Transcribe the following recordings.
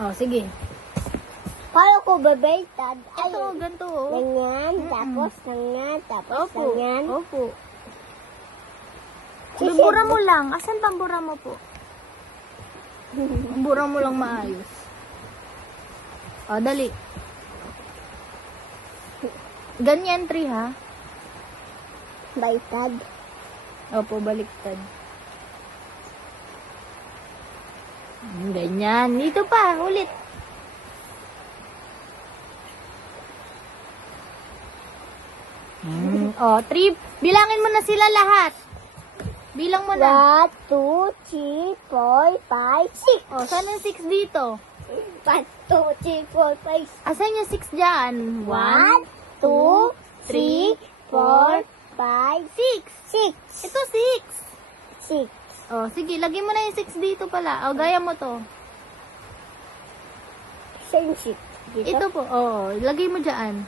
Oh, sige. Paano ko babaytad? Ito, ganito, oh. Ganyan, tapos ganyan, tapos Opo. ganyan. Opo. Bura mo lang. Asan bang bura mo po? Bura mo lang maayos. O, dali. Ganyan, 3, ha? Baytad. Opo, baliktad. Ganyan. Dito pa, ulit. O, 3. Bilangin mo na sila lahat. Bilang mo na. 1, 2, 3, 4, 5, 6. O, saan yung 6 dito? 1, 2, 3, 4, 5, Asan yung 6 dyan? 1, 1, 2, 3, 3, 4, 5, 6. Ito 6. 6. Oh, sige, lagay mo na yung 6 dito pala. O, gaya mo to. Same 6. Dito? Ito po. Oo, lagay mo dyan.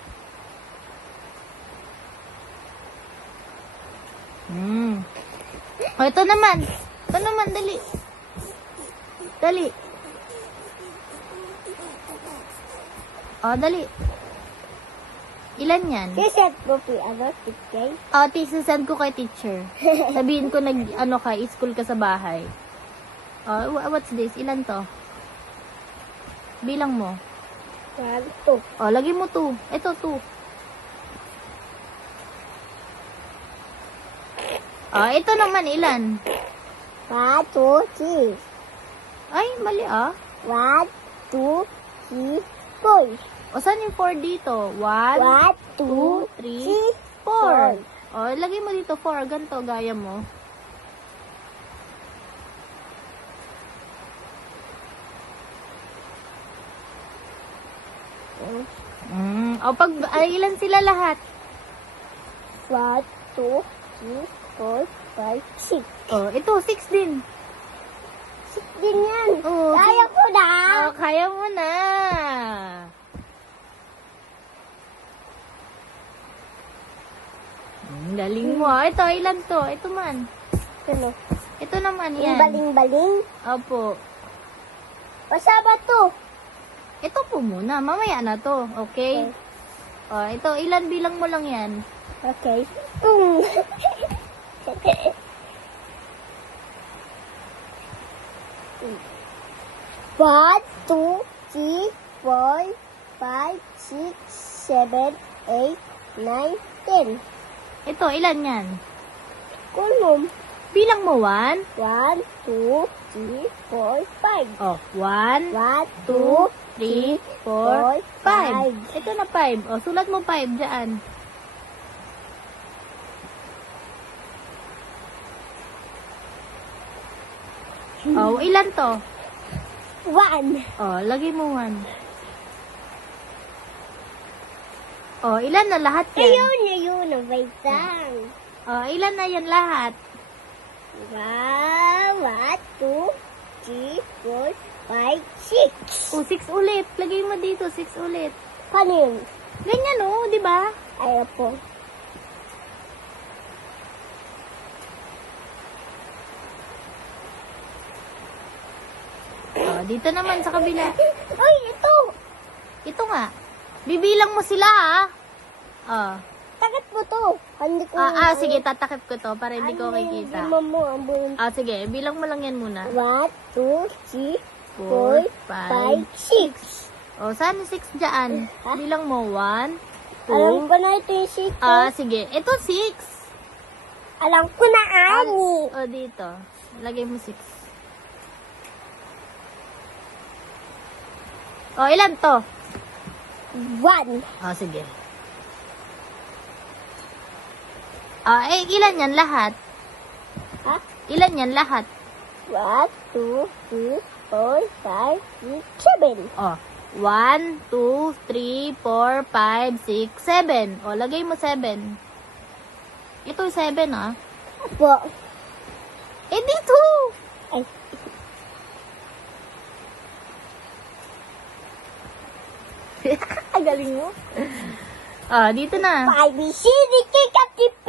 O, ito naman. Ito naman, dali. Dali. O, dali. Ilan yan? Reset mo po, teacher? O, send ko kay teacher. Sabihin ko school ka sa bahay. O, what's this? Ilan to? Bilang mo. 1, 2. O, lagay mo 2. Ito, 2. O, ito naman, ilan? 1, 2, 3. Ay, mali 1, 2, 3, 4. O, saan yung 4 dito? 1, 1, 2, 3, 4. O, lagay mo dito 4. Ganito, gaya mo. O, ilan sila lahat? 1, 2, 3, 4, 5, 6. O, ito, 6 din. 6 din yan. Oo, Kaya ko na. O, kaya mo na. Galing mo. Ito, ilan to? Ito man. Ano? Ito naman, Yung yan. baling-baling. Opo. Pasaba to. Ito po muna. Mamaya na to. Okay? O, ito, ilan bilang mo lang yan? Okay. 1, 2, 3, 4, 5, 6, 7, 8, 9, 10. Ito, ilan yan? Kulom. Bilang mo 1? 1, 2, 3, 4, 5. O, 1, 1, 2, 2, 3, 4, 5. Ito na 5. O, sulat mo 5 dyan. O, ilan to? 1. O, lagay mo 1. O, ilan na lahat yan? Ayun, nabaitang. O, ilan na yan lahat? 1, 2, 3, 4, 5, 6. O, 6 ulit. Lagay mo dito, 6 ulit. Paano yun? Ganyan o, di ba? Ayaw po. O, dito naman sa kabila. Ay, ito. Ito nga. Bibilang mo sila, ha? O. Takot mo to. Hindi ko. Sige, tatakip ko to para hindi ko makikita. Ang buong. Sige, bilang mo lang yan muna. 1, 2, 3, 4, 4, 5, 6. 5. O, saan yung 6 dyan? Bilang mo, 1, 2. Alam ko na ito yung 6. Sige. Ito 6. Alam ko na, Ani. O, dito. Lagay mo 6. O, ilan to? 1. Sige. Ilan yan lahat? Ha? Ilan yan lahat? 1, 2, 3, 4, 5, 6, 7. 1, 2, 3, 4, 5, 6, 7. Lagay mo 7. Ito 7, Apo. dito! Ay. Ang galing mo. Dito na. 5, C, D, K, K, P,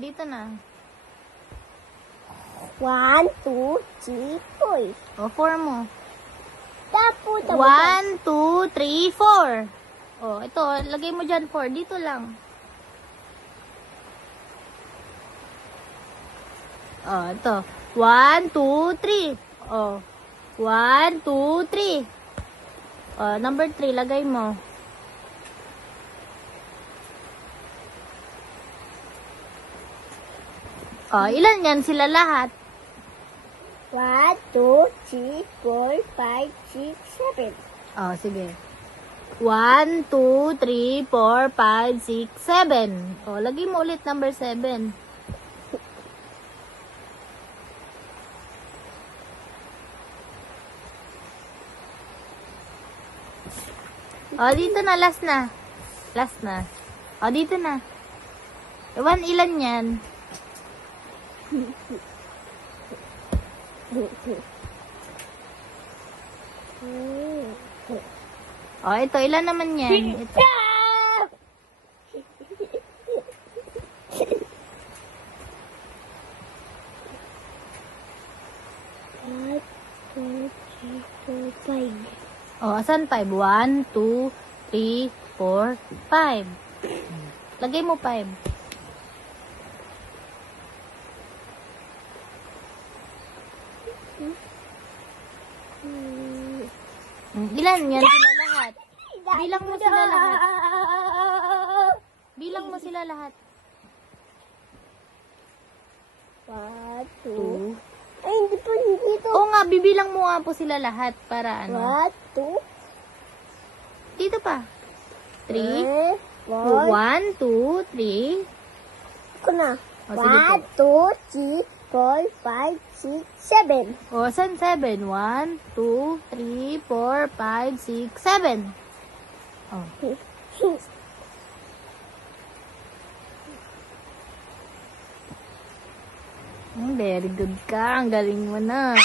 Dito na. 1, 2, 3, 4. 4 mo. Tapo, tapo. 1, 2, 3, 4. Oh, ito, lagay mo dyan 4. Dito lang. Oh, ito. 1, 2, 3. Oh. 1, 2, 3. Oh, number 3, lagay mo. Oh, ilan yan sila lahat? 1, 2, 3, 4, 5, 6, 7. Oh, sige. 1, 2, 3, 4, 5, 6, 7. Oh, lagay mo ulit number 7. Oh, dito na. Last na. Last na. Oh, dito na. Ewan, ilan yan? Oh, ito. Ilan naman yan? Ito. Oh, asan 5? 1, 2, 3, 4, 5. Lagay mo 5. Ilan yan sila lahat? Bilang mo sila lahat. Bilang mo sila lahat. 1, 2. 2. Ay, hindi po dito. Oo nga, bibilang mo nga po sila lahat para ano. 1, 2. Dito pa. 3. 4. 1, 2, 3. Ko na. O, sige po. 1, 2, 3, 4, 5, 6, 7. O, saan 7? 1, 2, 3, 4, 5, 6, 7. Oh. Very good ka. Ang galing mo na.